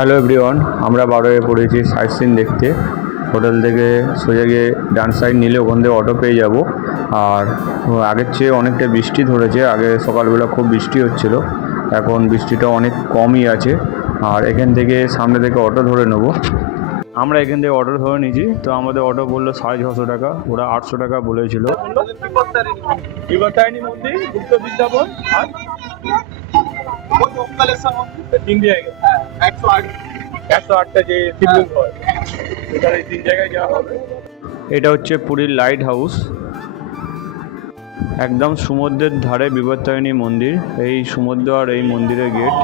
Hello everyone, আমরা বারোয় পড়েছি site scene দেখতে। হোটেল থেকে সোজা গিয়ে ডান সাইড নিলে ওখান থেকে অটো পেয়ে যাব। আর আগের চেয়ে অনেকটা বৃষ্টি ধরেছে, আগে সকালবেলা খুব বৃষ্টি হচ্ছিল, এখন বৃষ্টিটা অনেক কমই আছে। আর এখান থেকে সামনে থেকে অটো ধরে নেব। আমরা এখান থেকে অটো ধরে নিয়েছি, তো আমাদের অটো বললো 650 টাকা, ওরা 800 টাকা বলেছিল। বিপত্তারিণী মন্দির, গুপ্ত বৃন্দাবন আর তিন জায়গায়, 108টা যে শিবলিঙ্গ হয়, সেখানে এই তিন জায়গায় যাওয়া হবে। এটা হচ্ছে পুরীর লাইট হাউস, একদম সমুদ্রের ধারে বিপত্তারিণী মন্দির। এই সমুদ্র আর এই মন্দিরের গেট।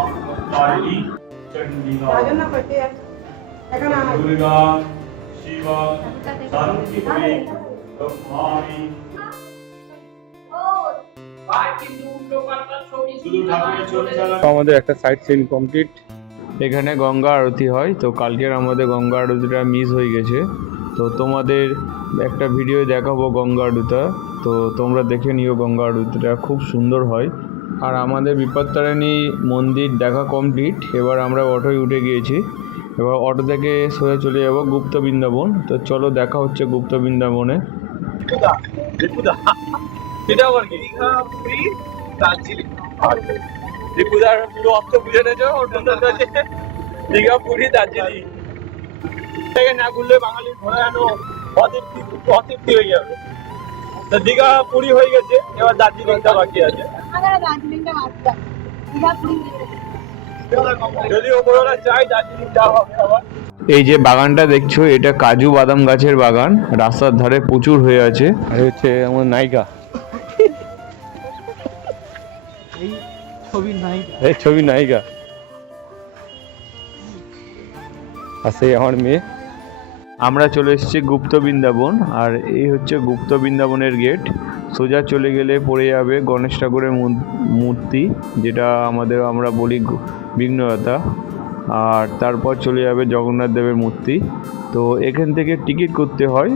আমাদের একটা সাইট সিন কমপ্লিট। এখানে গঙ্গা আরতি হয়, তো কালকের আমাদের গঙ্গা আরতিটা মিস হয়ে গেছে, তো তোমাদের একটা ভিডিও দেখাবো গঙ্গা আরতিটা, তো তোমরা দেখে নিও। গঙ্গা আরতিটা খুব সুন্দর হয়। আর আমাদের বিপত্তারিণী মন্দির দেখা কমপ্লিট। এবার আমরা অটোয় উঠে গিয়েছি, এবার অটো থেকে সোজা চলে যাবো গুপ্ত বৃন্দাবন। তো চলো দেখা হচ্ছে গুপ্ত বৃন্দাবনে। এটা আবার কি? দীঘা, পুরী, দার্জিলিং। দীপুদার পুরো অর্থ বুঝে নেছো ওটার কাছে। দীঘা, পুরী, দার্জিলিং থেকে না ঘুরলে বাঙালির ঘোরা যেন অতৃপ্তি হয়ে যাবে। তো দীঘা, পুরী হয়ে গেছে, এবার দার্জিলিংটা বাকি আছে। যদি ওপরওয়ালা চাই দার্জিলিং যাওয়া হবে আবার। এই যে বাগানটা দেখছো, এটা কাজু বাদাম গাছের বাগান, রাস্তার ধারে প্রচুর হয়ে আছে। আর হচ্ছে আমার নায়িকা, এই ছবির নায়িকা আছে আমার মেয়ে। আমরা চলে এসেছি গুপ্ত বৃন্দাবন, আর এই হচ্ছে গুপ্ত বৃন্দাবনের গেট। সোজা চলে গেলে পড়ে যাবে গণেশ ঠাকুরের মূর্তি, যেটা আমরা বলি বিঘ্নহর্তা। আর তারপর চলে যাবে জগন্নাথ দেবের মূর্তি। তো এখান থেকে টিকিট করতে হয়,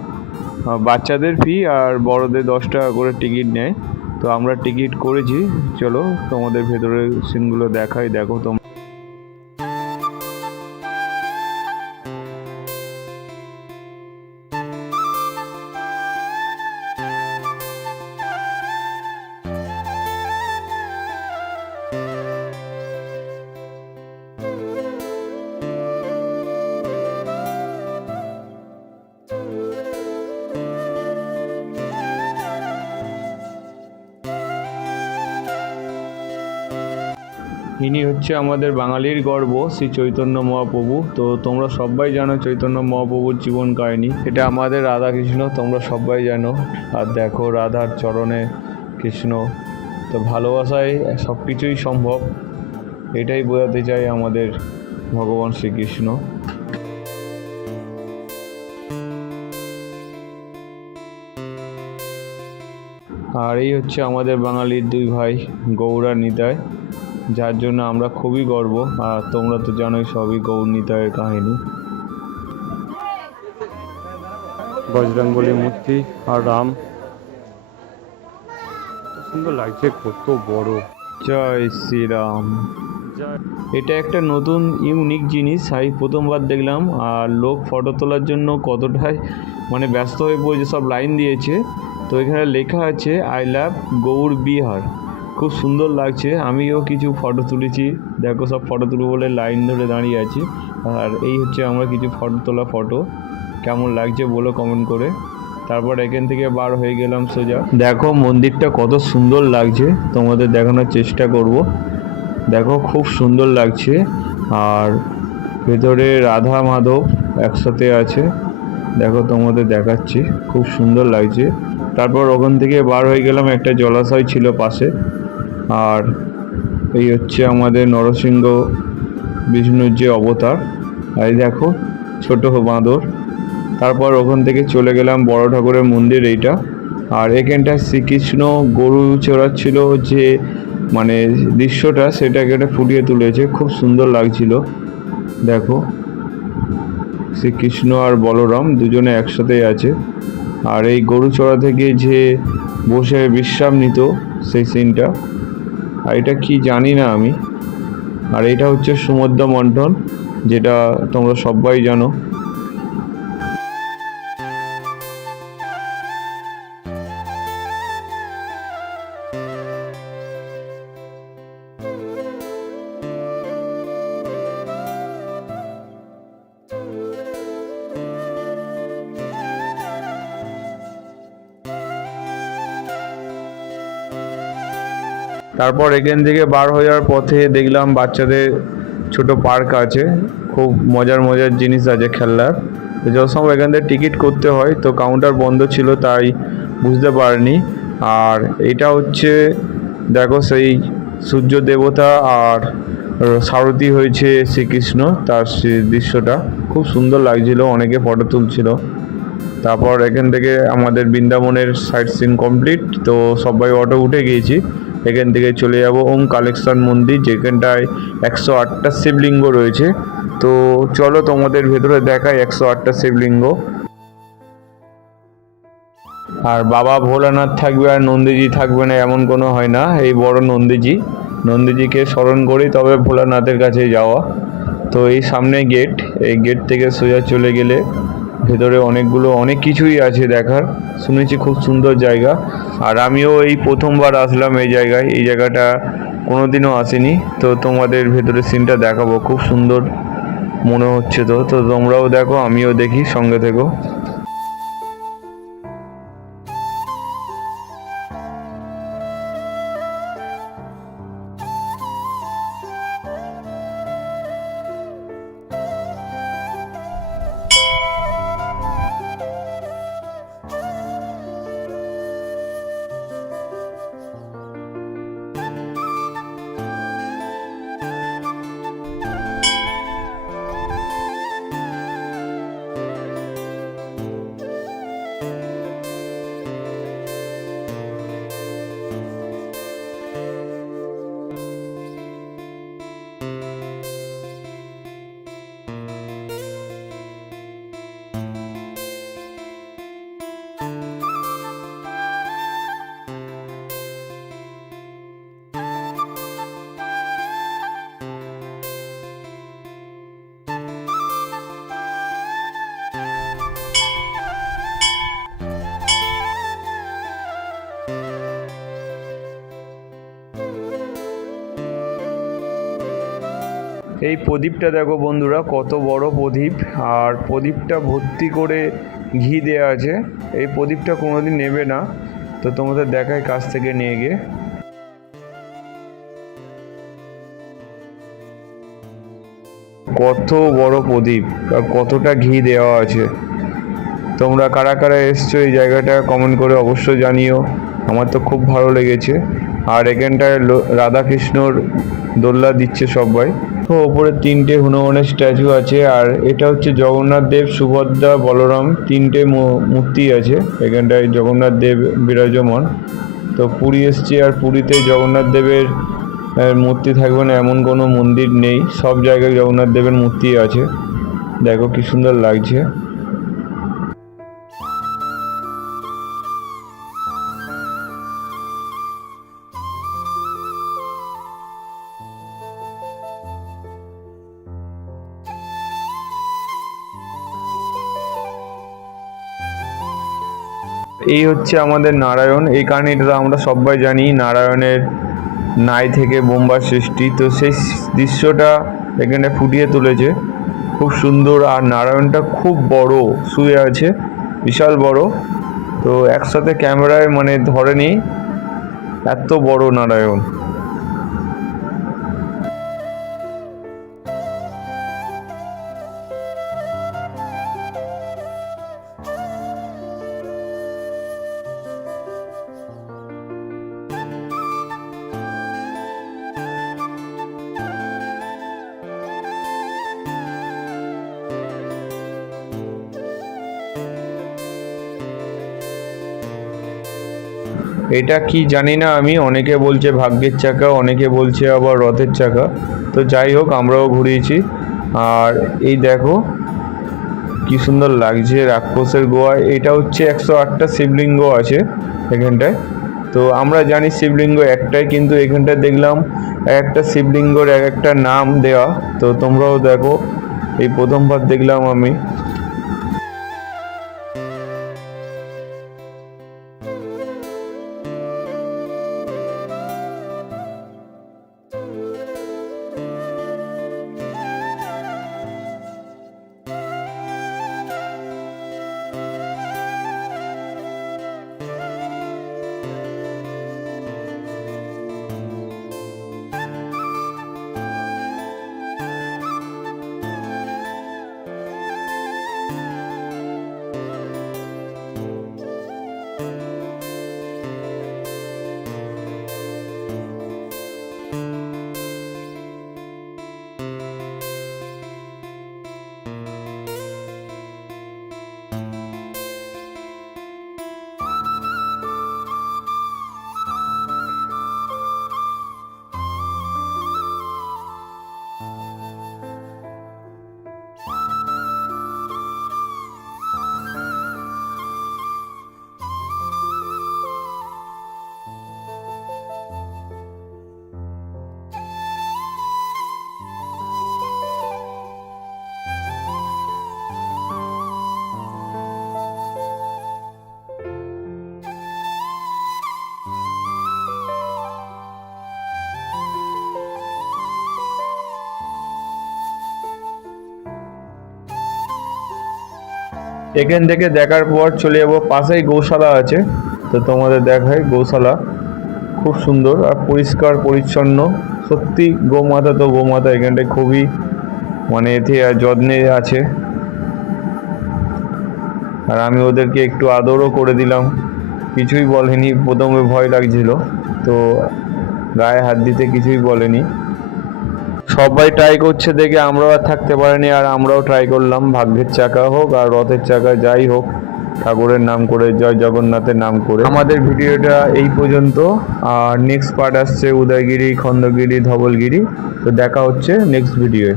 বাচ্চাদের ফি আর বড়দের 10 টাকা করে টিকিট নেয়। তো আমরা টিকিট করেছি, চলো তোমাদের ভেতরের সিনগুলো দেখাই, দেখো তোমরা। ইনি হচ্ছে আমাদের বাঙালির গর্ব শ্রী চৈতন্য মহাপ্রভু। তো তোমরা সবাই জানো চৈতন্য মহাপ্রভুর জীবন কাহিনী। এটা আমাদের রাধা কৃষ্ণ, তোমরা সবাই জানো। আর দেখো রাধার চরণে কৃষ্ণ। তো ভালোবাসায় সব কিছুই সম্ভব, এটাই বোঝাতে চাই আমাদের ভগবান শ্রীকৃষ্ণ। আর এই হচ্ছে আমাদের বাঙালির দুই ভাই গৌর আর নিতাই, যার জন্য আমরা খুবই গর্ব। আর তোমরা তো জানোই সবই গৌর নিতাইয়ের কাহিনী। বজরংবলী মূর্তি আর রাম, সুন্দর লাগছে, কত বড়। জয় শ্রীরাম। এটা একটা নতুন ইউনিক জিনিস, আমি প্রথমবার দেখলাম। আর লোক ফটো তোলার জন্য কতটাই ব্যস্ত হয়ে পড়েছে, সব লাইন দিয়েছে। তো এখানে লেখা আছে আই লাভ গৌর বিহার, খুব সুন্দর লাগছে। আমিও কিছু ফটো তুলেছি, দেখো সব ফটো তুলবো বলে লাইন ধরে দাঁড়িয়ে আছি। আর এই হচ্ছে আমরা কিছু ফটো তোলা ফটো, কেমন লাগছে বলো কমেন্ট করে। তারপর এখান থেকে বার হয়ে গেলাম সোজা। দেখো মন্দিরটা কত সুন্দর লাগছে, তোমাদের দেখানোর চেষ্টা করব। দেখো খুব সুন্দর লাগছে। আর ভেতরে রাধা মাধব একসাথে আছে, দেখো তোমাদের দেখাচ্ছি, খুব সুন্দর লাগছে। তারপর ওখান থেকে বার হয়ে গেলাম, একটা জলাশয় ছিল পাশে। আর এই হচ্ছে আমাদের নরসিংহ বিষ্ণুর যে অবতার, আর দেখো ছোট বাঁদর। তারপর ওখান থেকে চলে গেলাম বড় ঠাকুরের মন্দির এইটা। আর এখানটায় শ্রীকৃষ্ণ গরু চড়াচ্ছিল যে দৃশ্যটা, সেটাকে ফুটিয়ে তুলেছে, খুব সুন্দর লাগছিল। দেখো শ্রীকৃষ্ণ আর বলরাম দুজনে একসাথেই আছে। আর এই গরু চড়া থেকে যে বসে বিশ্রাম নিত সেই সিনটা, আর এটা কি জানি না আমি। আর এটা হচ্ছে সমুদ্র মন্থন, যেটা তোমরা সবাই জানো। তারপর এখান থেকে বার হয়ে যাওয়ার পথে দেখলাম বাচ্চাদের ছোট পার্ক আছে, খুব মজার মজার জিনিস আছে খেলনার। তো যত সময় এখান থেকে টিকিট করতে হয়, তো কাউন্টার বন্ধ ছিল তাই বুঝতে পারিনি। আর এটা হচ্ছে দেখো সেই সূর্য দেবতা আর সারথি হয়েছে শ্রীকৃষ্ণ, তার দৃশ্যটা খুব সুন্দর লাগছিল, অনেকে ফটো তুলছিল। তারপর এখান থেকে আমাদের বৃন্দাবনের সাইট সিন কমপ্লিট, তো সবাই অটো উঠে গিয়েছি। এখান থেকে চলে যাব ওম কালেকশন মন্দির, যেখানটায় 108টা শিবলিঙ্গ রয়েছে। তো চলো তোমাদের ভেতরে দেখাই 108টা শিবলিঙ্গ। আর বাবা ভোলানাথ থাকবে আর নন্দীজি থাকবে না এমন কোনো হয় না, এই বড় নন্দীজিকে স্মরণ করেই তবে ভোলানাথের কাছে যাওয়া। তো এই সামনে গেট, এই গেট থেকে সোজা চলে গেলে ভেতরে অনেক কিছুই আছে দেখার, শুনেছি খুব সুন্দর জায়গা। আর আমিও এই প্রথমবার আসলাম এই জায়গায়, এই জায়গাটা কোনোদিনও আসিনি। তো তোমাদের ভেতরে সিনটা দেখাবো, খুব সুন্দর মনে হচ্ছে। তো তোমরাও দেখো, আমিও দেখি, সঙ্গে থেকো। এই প্রদীপটা দেখো বন্ধুরা, কত বড় প্রদীপ, আর প্রদীপটা ভর্তি করে ঘি দেওয়া আছে। এই প্রদীপটা কোনোদিন নেবে না, তো তোমাদের দেখায় কাছ থেকে নিয়ে গিয়ে। কত বড় প্রদীপ আর কতটা ঘি দেওয়া আছে। তোমরা কারা কারা এসছো এই জায়গাটা কমেন্ট করে অবশ্যই জানিও, আমার তো খুব ভালো লেগেছে। আর এখানটায় রাধাকৃষ্ণর দোল্লা দিচ্ছে সবাই। তো ওপরে 3টে হনুমানের স্ট্যাচু আছে, আর এটা হচ্ছে জগন্নাথ দেব, সুভদ্রা, বলরাম, 3টে মূর্তি আছে এখানটায় জগন্নাথ দেব বিরাজমান। তো পুরী এসছি, আর পুরীতে জগন্নাথ দেবের মূর্তি থাকবে না এমন কোনো মন্দির নেই, সব জায়গায় জগন্নাথ দেবের মূর্তি আছে। দেখো কি সুন্দর লাগছে। এই হচ্ছে আমাদের নারায়ণ। এই কাহিনীটা আমরা সবাই জানি, নারায়ণের নাই থেকে বোম্বার সৃষ্টি। তো সেই দৃশ্যটা এখানে ফুটিয়ে তুলেছে, খুব সুন্দর। আর নারায়ণটা খুব বড় শুয়ে আছে, বিশাল বড়। তো একসাথে ক্যামেরায় মানে ধরেনি, এত বড় নারায়ণ। এটা কি জানি না আমি, অনেকে বলছে ভাগ্যের চাকা, অনেকে বলছে আবার রথের চাকা। তো যাই হোক, আমরাও ঘুরিয়েছি। আর এই দেখো কি সুন্দর লাগছে রাক্ষসের গোয়ায়। এটা হচ্ছে 108টা শিবলিঙ্গ আছে এখানটায়। তো আমরা জানি শিবলিঙ্গ একটাই, কিন্তু এখানটায় দেখলাম একটা শিবলিঙ্গর এক একটা নাম দেওয়া। তো তোমরাও দেখো এই প্রথমবার দেখলাম আমি। এখান থেকে দেখার পর চলে যাবো, পাশেই গৌশালা আছে, তো তোমাদের দেখায় গৌশালা খুব সুন্দর আর পরিষ্কার পরিচ্ছন্ন। সত্যি গোমাতা তো গোমাতা, এখানটায় খুবই মানে এতে যত্নে আছে। আর আমি ওদেরকে একটু আদরও করে দিলাম, কিছুই বলেনি। প্রথমে ভয় লাগছিল, তো গায়ে হাত দিতে কিছুই বলেনি। সবাই ট্রাই করছে দেখে আমরাও আর থাকতে পারিনি, আর আমরাও ট্রাই করলাম। ভাগ্যের চাকা হোক আর রথের চাকা যাই হোক, ঠাকুরের নাম করে, জয় জগন্নাথের নাম করে। আমাদের ভিডিওটা এই পর্যন্ত, আর নেক্সট পার্ট আসছে উদয়গিরি, খণ্ডগিরি, ধবলগিরি। তো দেখা হচ্ছে নেক্সট ভিডিওয়ে।